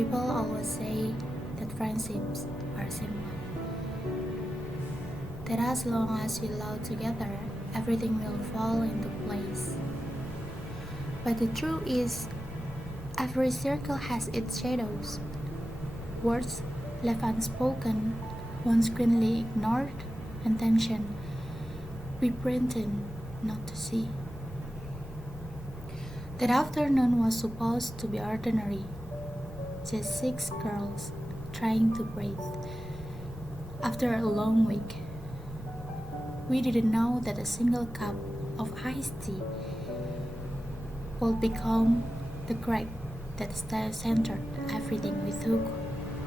People always say that friendships are simple. That as long as we love together, everything will fall into place. But the truth is, every circle has its shadows. Words left unspoken, once screenly ignored, and tension we pretend not to see. That afternoon was supposed to be ordinary, just six girls trying to breathe. After a long week, we didn't know that a single cup of iced tea would become the crack that centered everything we thought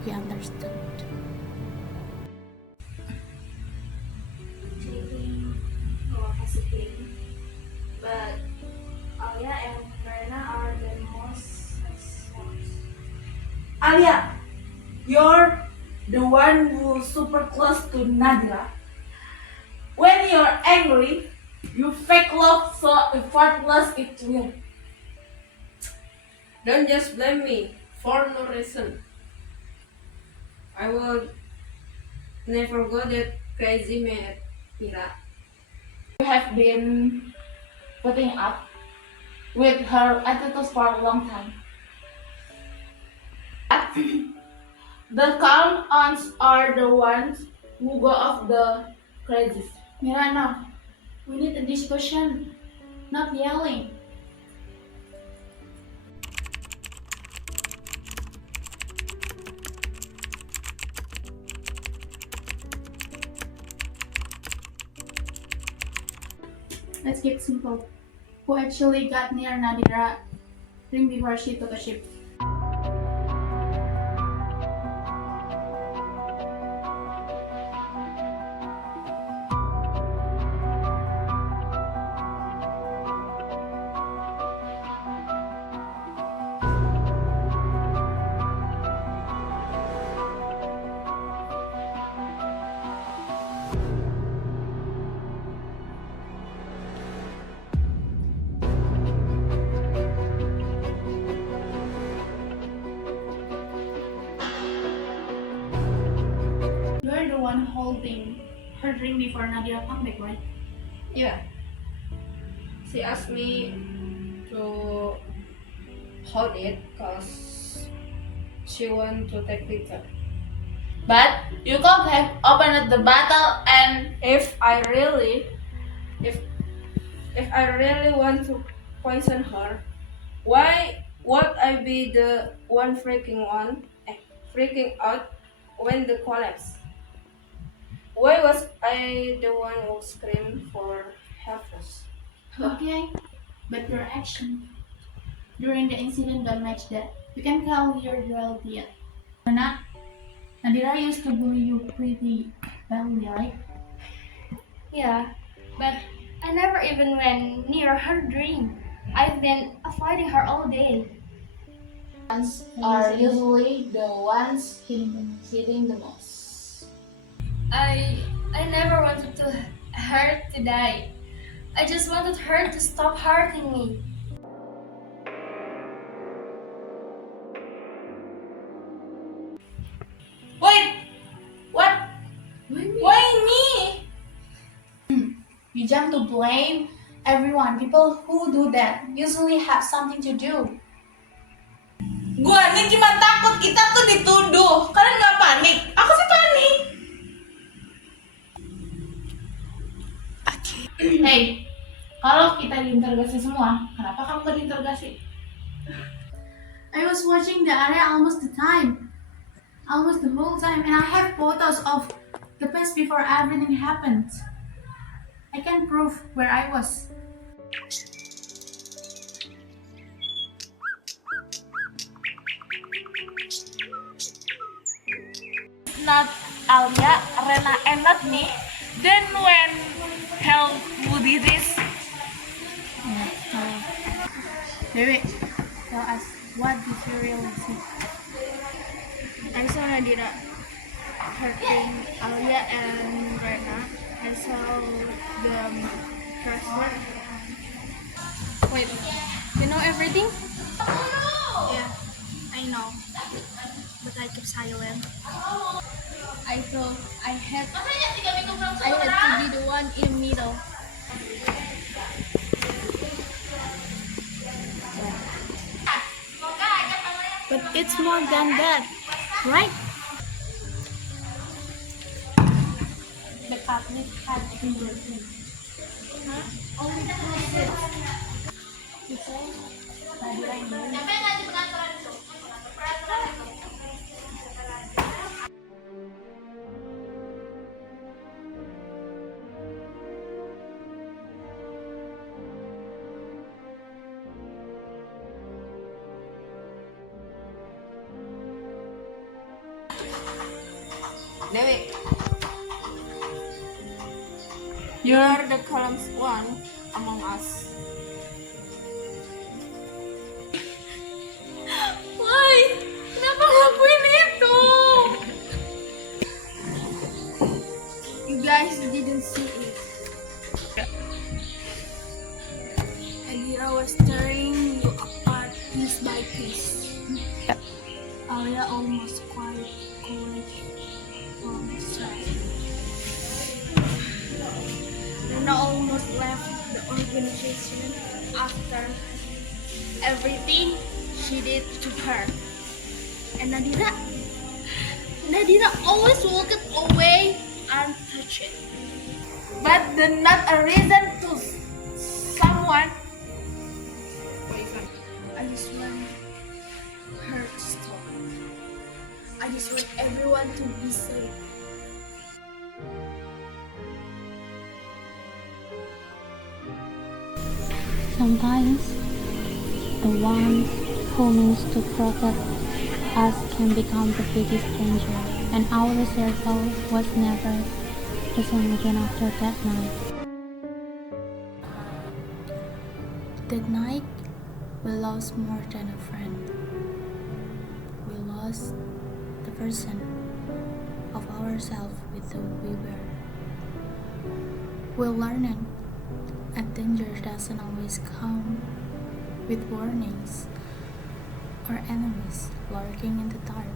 we understood. Taking or hesitating, but Alia and Verna are the most ones. Alia, you're the one who's super close to Nadira. When you're angry, you fake love so effortless it will. Don't just blame me for no reason. I will never go that crazy mad, Mira. You have been putting up with her attitude for a long time. The calm ones are the ones who go off the crazies. Mirana, we need a discussion, not yelling. Let's get simple. Who actually got near Nadira ring before she took a ship? You're the one holding her ring before Nadira come back, right? Yeah. She asked me to hold it because she want to take picture. But you could have opened the bottle and If I really want to poison her, why would I be the one freaking out when the collapse? Why was I the one who screamed for help first? Okay, but your action during the incident don't match that. You can tell your reality yet. Nana, Nadira used to bully you pretty badly, right? Yeah, but I never even went near her dream. I've been avoiding her all day. are usually the ones hitting the most. I never wanted to her to die. I just wanted her to stop hurting me. Wait! What? Why me? You jump to blame everyone. People who do that usually have something to do. Gua nih cuma takut kita tuh dituduh. Kalian nggak panik? Aku sih panik. Hey, kalau kita diinterogasi semua, kenapa kamu gak diinterogasi? I was watching the area almost the whole time, and I have photos of the past before everything happened. I can prove where I was. Not Alia, Rena, and not me. Then when hell would it is? Dewi, tell us, what did you really see? I saw Nadira hurting Alia and Rena. I saw the crossword. Wait, you know everything? Yeah, I know. but I kept silent. I thought I had to be the one in the middle. But it's more than that, right? The public had been broken. Only Dewi, you're the calmest one among us. Why? Kenapa ngelakuin itu? You guys didn't see it. Adira was tearing you apart piece by piece. Alia almost cried from stress. Luna almost left the organization after everything she did to her. And Nadira always walked away untouched. But not a reason to someone. I just want her to stop. I just want everyone to be safe. Sometimes the one who means to protect us can become the biggest danger, and our circle was never the same again after that night. That night, we lost more than a friend. We lost the version of ourselves we thought we were. We learned that danger doesn't always come with warnings or enemies lurking in the dark.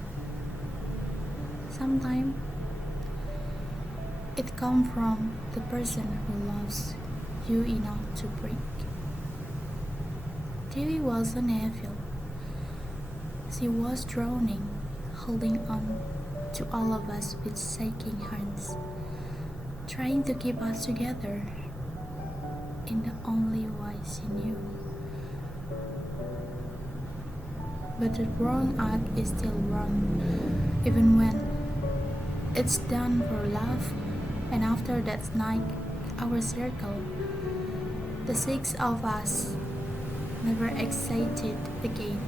Sometimes it comes from the person who loves you enough to break. Dewi wasn't evil. She was drowning, holding on to all of us with shaking hands, trying to keep us together in the only way she knew. But the wrong act is still wrong, even when it's done for love. And after that night, our circle, the six of us, never existed again.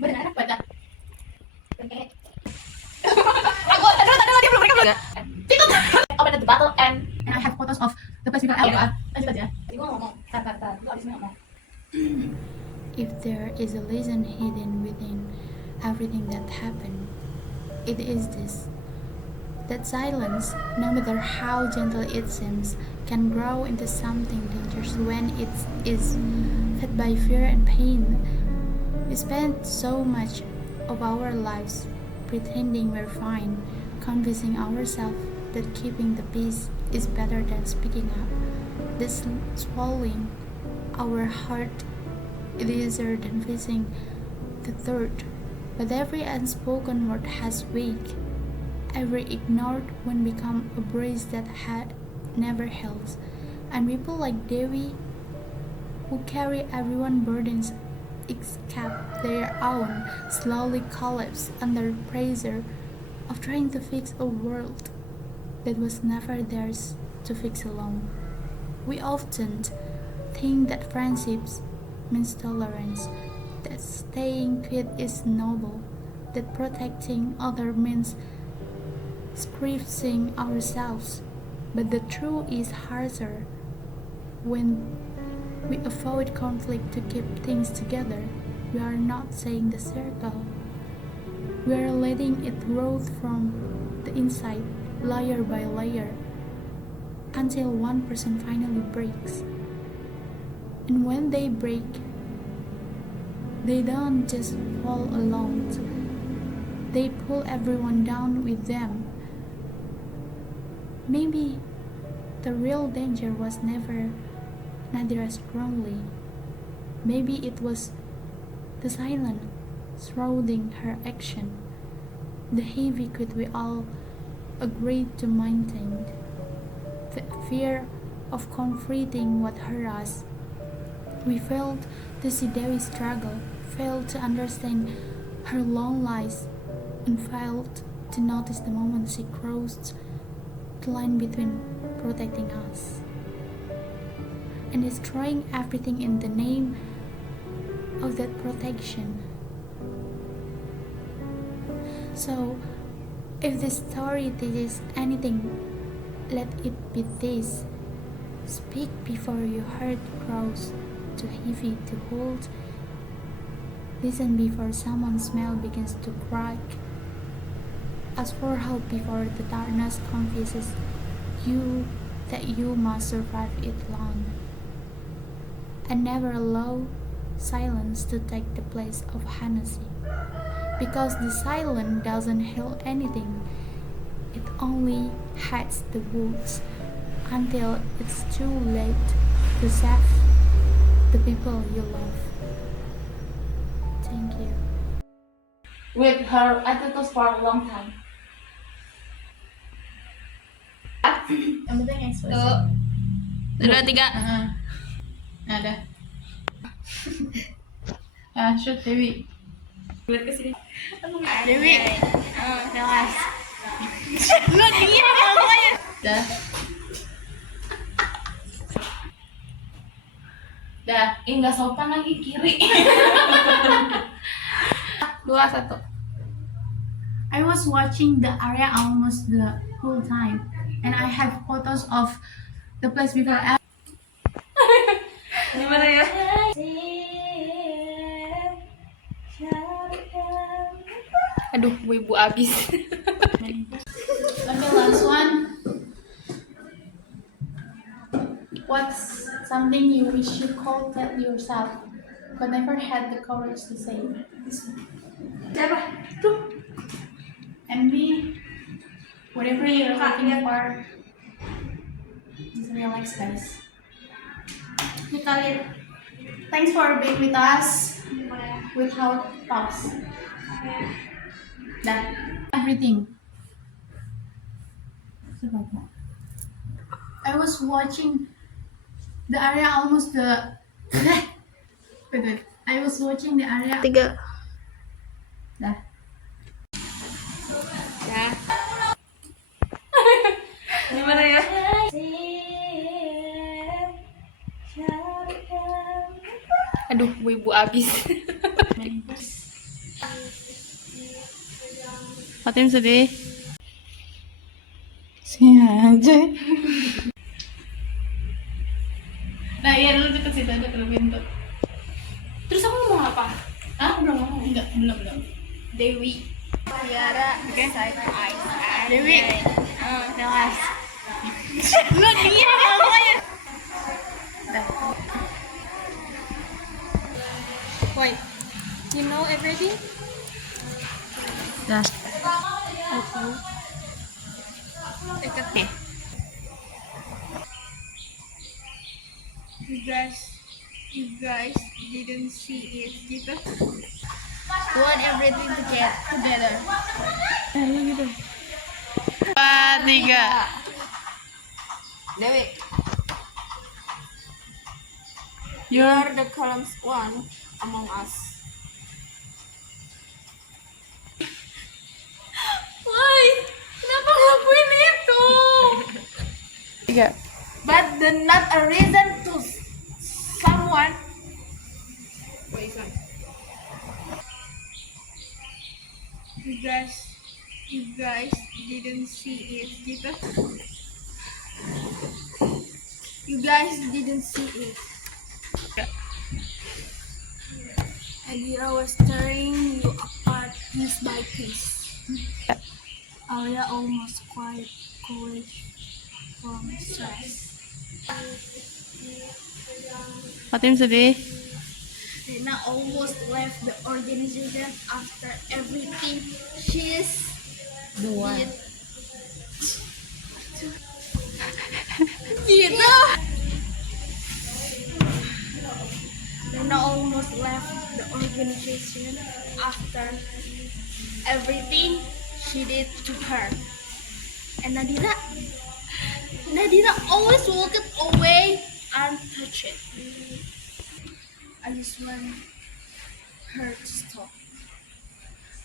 Benar apa dah? Open the battle and I have photos of the place we got. If there is a lesson hidden within everything that happened, it is this: that silence, no matter how gentle it seems, can grow into something dangerous when it is fed by fear and pain. We spend so much of our lives pretending we're fine, convincing ourselves that keeping the peace is better than speaking up. This swallowing our heart is easier than facing the third. But every unspoken word has weight. Every ignored one become a breeze that had never heals. And people like Dewi, who carry everyone's burdens except their own, slowly collapse under pressure of trying to fix a world that was never theirs to fix alone. We often think that friendships means tolerance, that staying quiet is noble, that protecting others means sacrificing ourselves. But the truth is harsher. When we avoid conflict to keep things together, we are not saying the circle. We are letting it rot from the inside, layer by layer, until one person finally breaks. And when they break, they don't just fall alone, they pull everyone down with them. Maybe the real danger was never Nadira strongly. Maybe it was the silence shrouding her action, the heavy quit we all agreed to maintain, the fear of confronting what hurt us. We failed to see Dewi struggle, failed to understand her long lies, and failed to notice the moment she crossed the line between protecting us and destroying everything in the name of that protection. So, if this story teaches anything, let it be this: speak before your heart grows too heavy to hold. Listen before someone's smile begins to crack. Ask for help before the darkness convinces you that you must survive it alone. And never allow silence to take the place of honesty. Because the silence doesn't heal anything. It only hides the wounds until it's too late to save the people you love. Thank you. With her attitude for a long time. Yang penting ekspresi. Dua, tiga. Ada. Shoot Dewi. Lihat ke sini. Dewi. Kelas. Lu dia apa ya? Dah. Dah. Nggak sopan lagi kiri. 2, 1. I was watching the area almost the whole time, and I have photos of the place before. Gimana ya? Aduh, bu ibu abis. Okay, last one. What's something you wish you could tell yourself, but never had the courage to say? Siapa? Tuh. And me, whatever you're looking for, just relax, guys. Nih kalian, thanks for being with us without pause. That everything. I was watching the area almost the. Wait. I was watching the area. 3. Dah. Ya. Gimana ya? Aduh, bu ibu abis. Fatin sedih. Sini aja. Nah iya, lu deket situ aja kalau pintu. Terus aku ngomong apa? Ah, belum ngomong. Enggak, belum. Dewi. Tiara. Oke. Dewi. Kelas. Lu dia apa ya? Dah. Wait. You know everything? Dah. Dekat deh. You guys didn't see it gitu. Want everything to get together. Empat, tiga. Dewi, You're you're the columns one among us. Why? Kenapa ngelakuin itu? tiga. But the not a reason to someone. You guys didn't see it gitu. You guys didn't see it. Adira was tearing you apart piece by piece. Alia almost quite collapsed from stress. Fatin sedih. Rena almost left the organization after everything she's did. Gitu. Rena almost left the organization after everything she did to her. And Nadira always walked away untouched. I just want her to stop.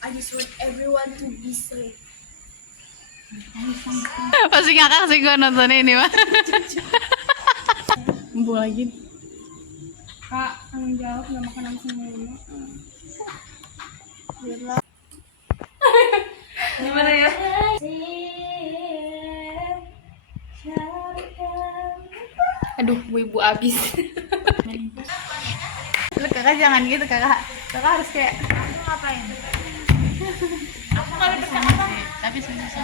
I just want everyone to be safe. Pasti ngakak sih gua nonton ini mah. Mumpung lagi. Kak, tanggung jawab nggak makan langsung dulu. Gimana ya? Aduh, ibu abis. Lu kakak jangan gitu kakak. Kakak harus kayak Ngapain? Aku kali bercakap. tapi susah.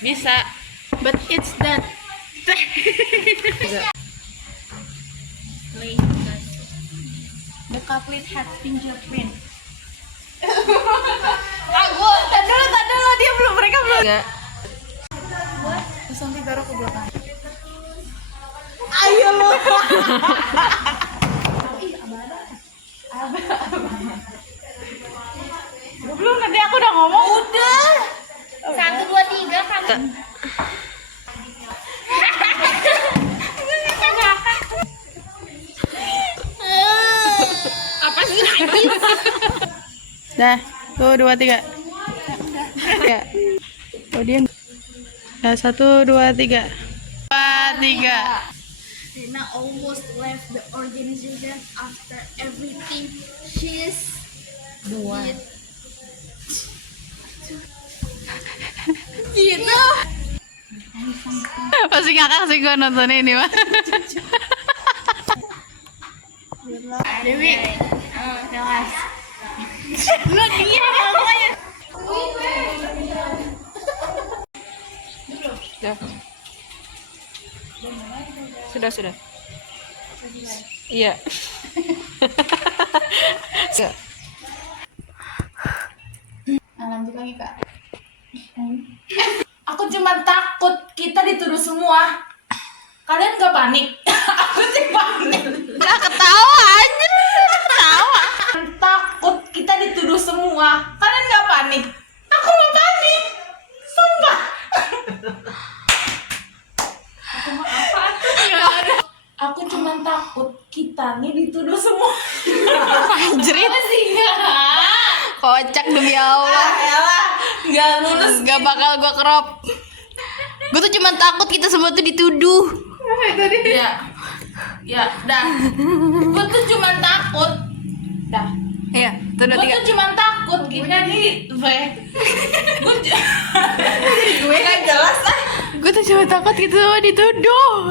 Bisa. But it's that. Play, guys. The couplet had fingerprint. Tak dulu dia belum mereka belum. Enggak. Terus nanti taruh ke belakang. Ayo lo. Belum nanti aku udah ngomong. Udah. 1, 2, 3 kan. Apa sih? Dah, tuh 2, 3. Ya. Oh dia. Dah 1, 2, 3. 4, 3. Rena almost left the organization after everything she's did. Gitu. Pasti ngakak sih gua nonton ini mah. Dewi. Jelas. Lu dia ngomongnya. Sudah. Iya. Lanjut lagi kak. Aku cuma takut kita dituduh semua. Kalian gak panik? Aku sih panik. Gak ketawa anjir. Ketawa. Takut kita dituduh semua. Kalian gak panik? Aku gak panik. Sumpah. Aku cuma takut kita nih dituduh semua. Anjrit. Kocak demi Allah. Elah, gak lulus. Gak bakal gua crop. Gue tuh cuma takut kita semua tuh dituduh. Ya, dah. Gue tuh cuma takut. Dah. Iya, tuh 2, Gue 3. tuh cuma takut kita nih. Gue gak jelas ah. Gue tuh cuma takut kita semua dituduh.